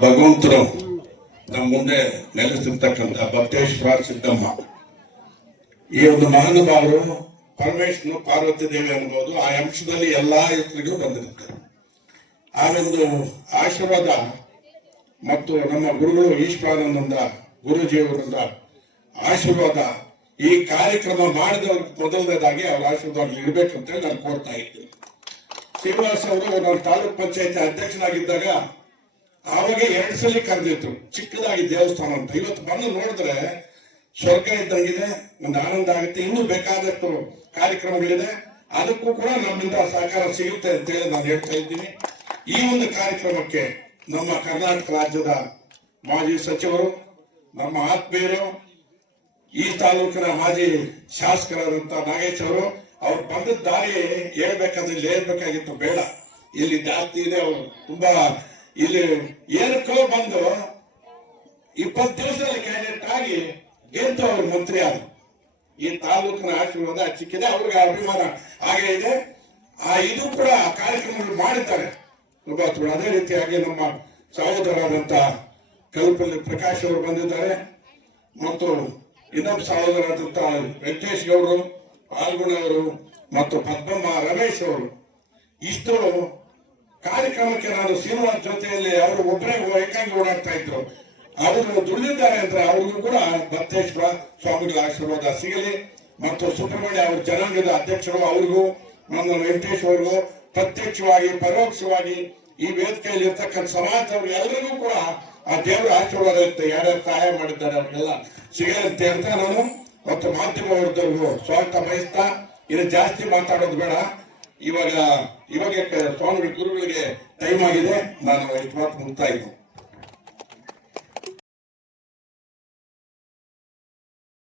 ಭಗವಂತರು ನಮ್ಮ ಮುಂದೆ ನೆಲೆಸಿರ್ತಕ್ಕಂಥ ಬತ್ತೇಶ್ವರ ಸಿದ್ದಮ್ಮ ಈ ಒಂದು ಮಹಾನುಭಾವರು ಪರಮೇಶ್ವರನು ಪಾರ್ವತಿ ದೇವಿ ಅನ್ಬೋದು. ಆ ಅಂಶದಲ್ಲಿ ಎಲ್ಲಾ ಹೆಸರಿಗೂ ಬಂದಿರುತ್ತೆ. ಆ ಒಂದು ಆಶೀರ್ವಾದ ಮತ್ತು ನಮ್ಮ ಗುರುಗಳು ಈಶ್ವರಾನಂದ ಗುರುಜಿಯವರಿಂದ ಆಶೀರ್ವಾದ ಈ ಕಾರ್ಯಕ್ರಮ ಮಾಡಿದವ್ರ ಮೊದಲನೇದಾಗಿ ಅವ್ರ ಆಶೀರ್ವಾದ ಇರ್ಬೇಕಂತೇಳಿ ನಾನು ಕೋರ್ತಾ ಇದ್ದೀನಿ. ಶ್ರೀನಿವಾಸ್ ಅವರು ನಾನು ತಾಲೂಕ್ ಪಂಚಾಯತ್ ಅಧ್ಯಕ್ಷನಾಗಿದ್ದಾಗ ಆವಾಗ 2 ಸಲ ಕರೆದಿತ್ತು ಚಿಕ್ಕದಾಗಿ ದೇವಸ್ಥಾನ ಅಂತ. ಇವತ್ತು ಬಂದು ನೋಡಿದ್ರೆ ಸ್ವರ್ಗ ಇದ್ದಂಗಿದೆ, ಒಂದು ಆನಂದ ಆಗುತ್ತೆ. ಇನ್ನೂ ಬೇಕಾದಷ್ಟು ಕಾರ್ಯಕ್ರಮಗಳಿದೆ, ಅದಕ್ಕೂ ಕೂಡ ನಮ್ಮಿಂದ ಸಹಕಾರ ಸಿಗುತ್ತೆ ಅಂತೇಳಿ ನಾನು ಹೇಳ್ತಾ ಇದ್ದೀನಿ. ಈ ಒಂದು ಕಾರ್ಯಕ್ರಮಕ್ಕೆ ನಮ್ಮ ಕರ್ನಾಟಕ ರಾಜ್ಯದ ಮಾಜಿ ಸಚಿವರು, ನಮ್ಮ ಆತ್ಮೀಯರು, ಈ ತಾಲೂಕಿನ ಮಾಜಿ ಶಾಸಕರಾದಂತ ನಾಗೇಶ್ ಅವರು, ಅವ್ರು ಬಂದ ದಾರಿ ಹೇಳ್ಬೇಕಾದ್ರೆ ಇಲ್ಲಿ ಹೇಳ್ಬೇಕಾಗಿತ್ತು, ಬೇಡ ಇಲ್ಲಿ ಜಾಸ್ತಿ ಇದೆ. ಅವರು ತುಂಬಾ ಇಲ್ಲಿ ಏನಕ್ಕೋ ಬಂದು 20 ದಿವಸದಲ್ಲಿ ಕ್ಯಾಂಡಿಡೇಟ್ ಆಗಿ ಗೆದ್ದು ಅವರು ಮಂತ್ರಿ ಆದರು. ಈ ತಾಲೂಕಿನ ಆಶೀರ್ವಾದ ಚಿಕ್ಕಿದೆ, ಅವ್ರಿಗೆ ಅಭಿಮಾನ ಹಾಗೆ ಇದೆ. ಇದು ಕೂಡ ಕಾರ್ಯಕ್ರಮಗಳು ಮಾಡಿದ್ದಾರೆ. ಅದೇ ರೀತಿಯಾಗಿ ನಮ್ಮ ಸಹೋದರರಾದಂತ ಕಲ್ಪಲ್ಲಿ ಪ್ರಕಾಶ್ ಅವರು ಬಂದಿದ್ದಾರೆ, ಮತ್ತು ಇನ್ನೊಬ್ಬ ಸಹೋದರರಾದಂತ ವೆಂಕಟೇಶ್ ಗೌಡರು, ಪಾಲ್ಗುಣ ಅವರು ಮತ್ತು ಪದ್ಮಮ್ಮ ರಮೇಶ್ ಅವರು. ಇಷ್ಟು ಕಾರ್ಯಕ್ರಮಕ್ಕೆ ನಾನು ಶ್ರೀನಿವಾಸ್ ಜೊತೆಯಲ್ಲಿ ಅವರು ಒಬ್ಬರೇ ಏಕಾಂಗಿ ಓಡಾಡ್ತಾ ಇದ್ರು. ಅವರು ದುಡಿದಿದ್ದಾರೆ ಅಂದ್ರೆ ಅವ್ರಿಗೂ ಕೂಡ ಬತ್ತೇಶ್ವರ ಸ್ವಾಮಿಗಳ ಆಶೀರ್ವಾದ ಸಿಗಲಿ. ಮತ್ತು ಸುಬ್ರಹ್ಮಣ್ಯ ಅವ್ರ ಜನಾಂಗದ ಅಧ್ಯಕ್ಷರು, ಅವ್ರಿಗೂ ನನ್ನ ವೆಂಕಟೇಶ್ ಅವ್ರಿಗೂ ಪ್ರತ್ಯಕ್ಷವಾಗಿ ಪರೋಕ್ಷವಾಗಿ ಈ ವೇದಿಕೆಯಲ್ಲಿ ಇರ್ತಕ್ಕಂಥ ಸಮಾಜದವ್ರು ಎಲ್ಲರಿಗೂ ಕೂಡ ಆ ದೇವರ ಆಶೀರ್ವಾದ ಇರುತ್ತೆ. ಯಾರ್ಯಾರು ಸಹಾಯ ಮಾಡಿದ್ದಾರೆ ಅವ್ರಿಗೆಲ್ಲ ಸಿಗಲಂತೆ ಅಂತ ನಾನು ಮತ್ತು ಮಾಧ್ಯಮ ವರ್ಗದವ್ರಿಗೂ ಸ್ವಾಗತ ಬಯಸ್ತಾ, ಇನ್ನು ಜಾಸ್ತಿ ಮಾತಾಡೋದು ಬೇಡ. ಇವಾಗ ಸ್ವಾಮಿಗಳ ಗುರುಗಳಿಗೆ ಟೈಮ್ ಆಗಿದೆ. ನಾನು ಇಷ್ಟು ಮಾತು ಮುಗ್ತಾ ಇದ್ದೀನಿ.